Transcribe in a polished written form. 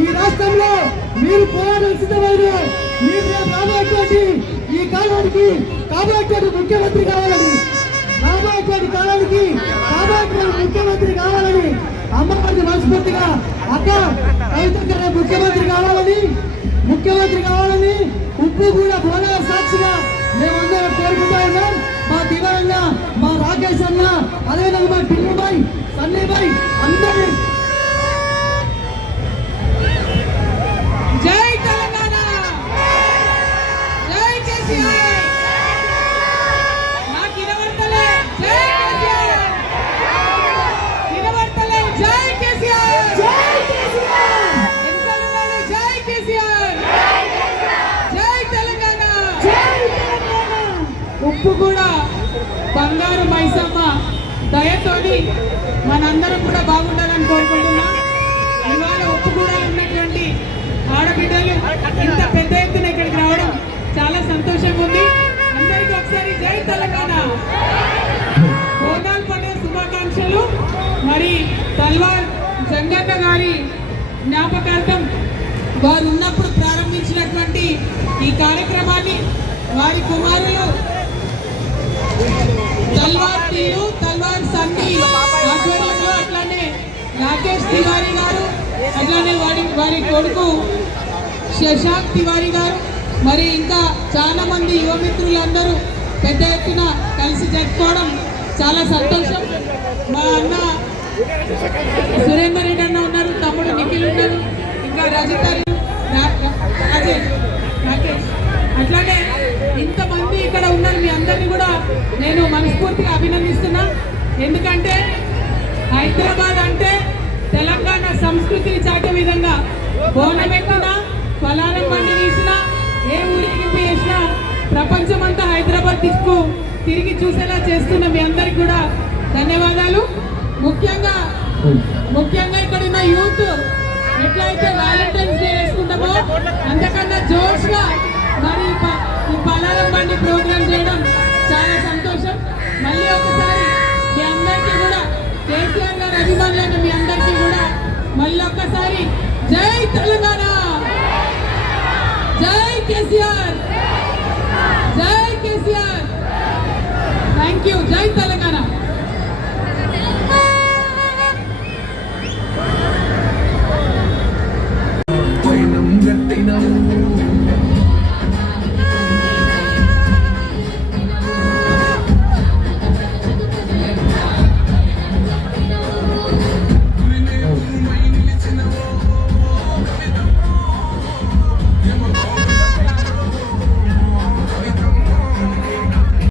ఈ రాష్ట్రంలో మీరు పోరాటం సిద్ధమైన మీరు రాబోయేటువంటి ఈ కాలానికి కాబోయేటువంటి ముఖ్యమంత్రి కావాలని, రాబోయేటువంటి కాలానికి కాబోయేటువంటి ముఖ్యమంత్రి కావాలని అమ్మవారిని మనస్ఫూర్తిగా అక్క కవితక్క ముఖ్యమంత్రి కావాలని ఉప్పు కూడా బోనాల సాక్షిగా మేమందరం కోరుకుంటా ఉన్నాం. మా దివారన్న, మా రాకేష్ అన్న, అదేవిధంగా మా టిల్లుబాయ్, సన్నీబాయ్ అందరూ జై తెలంగాణ, జై కేసీఆర్. నాకు వినబడతలే జై కేసీఆర్, వినబడతలే జై కేసీఆర్, ఎంతలున్నాడు జై కేసీఆర్, జై తెలంగాణ. ఉప్పు కూడా బంగారు మైసమ్మ దయతోని మనందరం కూడా బాగుండాలని కోరుకుంటున్నా. ఇవాళ ఉప్పు కూడా ఉన్నటువంటి ఆడబిడ్డలు ఇంత పెద్ద ఎత్తున ఇక్కడికి రావడం చాలా సంతోషంగా ఉంది. అందరికీ ఒకసారి జై తెలంగాణ. బోనాల పండుగ శుభాకాంక్షలు. మరి తల్వార్ జంగన్న గారి జ్ఞాపకార్థం వారు ఉన్నప్పుడు ప్రారంభించినటువంటి ఈ కార్యక్రమాన్ని వారి కుమారులు తల్వార్ తీరు, తల్వార్ సన్ని ఆధ్వర్యంలో, అట్లానే రాకేష్ తివారీ గారు, అట్లానే వారి కొడుకు శశాంక్ తివారీ గారు, మరి ఇంకా చాలా మంది యువమిత్రులందరూ పెద్ద ఎత్తున కలిసి జరుపుకోవడం చాలా సంతోషం. మా అన్న సురేందర్ రెడ్డి అన్న ఉన్నారు, తమ్ముడు నిఖిల్ ఉన్నారు, ఇంకా రజిత, రాజేష్, రాకేష్, అట్లానే ఇంతమంది ఇక్కడ ఉన్నారు. మీ అందరినీ కూడా నేను మనస్ఫూర్తిగా అభినందిస్తున్నా. ఎందుకంటే హైదరాబాద్ అంటే తెలంగాణ సంస్కృతిని చాటే విధంగా బోనం ఎక్కినా, పలారం బండి తీసినా, ఏ ఊరేగింపు చేసినా ప్రపంచమంతా హైదరాబాద్ తిరిగి చూసేలా చేస్తున్న మీ అందరికి కూడా ధన్యవాదాలు. ముఖ్యంగా ఇక్కడ ఉన్న యూత్ ఎట్లయితే వ్యాలంటైన్స్ డే వేసుకుంటామో అంతకన్నా జోష్గా మరి ఈ పలారం బండి ప్రోగ్రామ్ చేయడం చాలా సంతోషం. మళ్ళీ ఒకసారి మీ అందరికీ కూడా కేసీఆర్ గారి అభిమానులైన మీ అందరికీ కూడా మళ్ళీ ఒక్కసారి జై తెలంగాణ, జై కేసీఆర్, జై కేసీఆర్. Thank you. జై తెలంగాణ.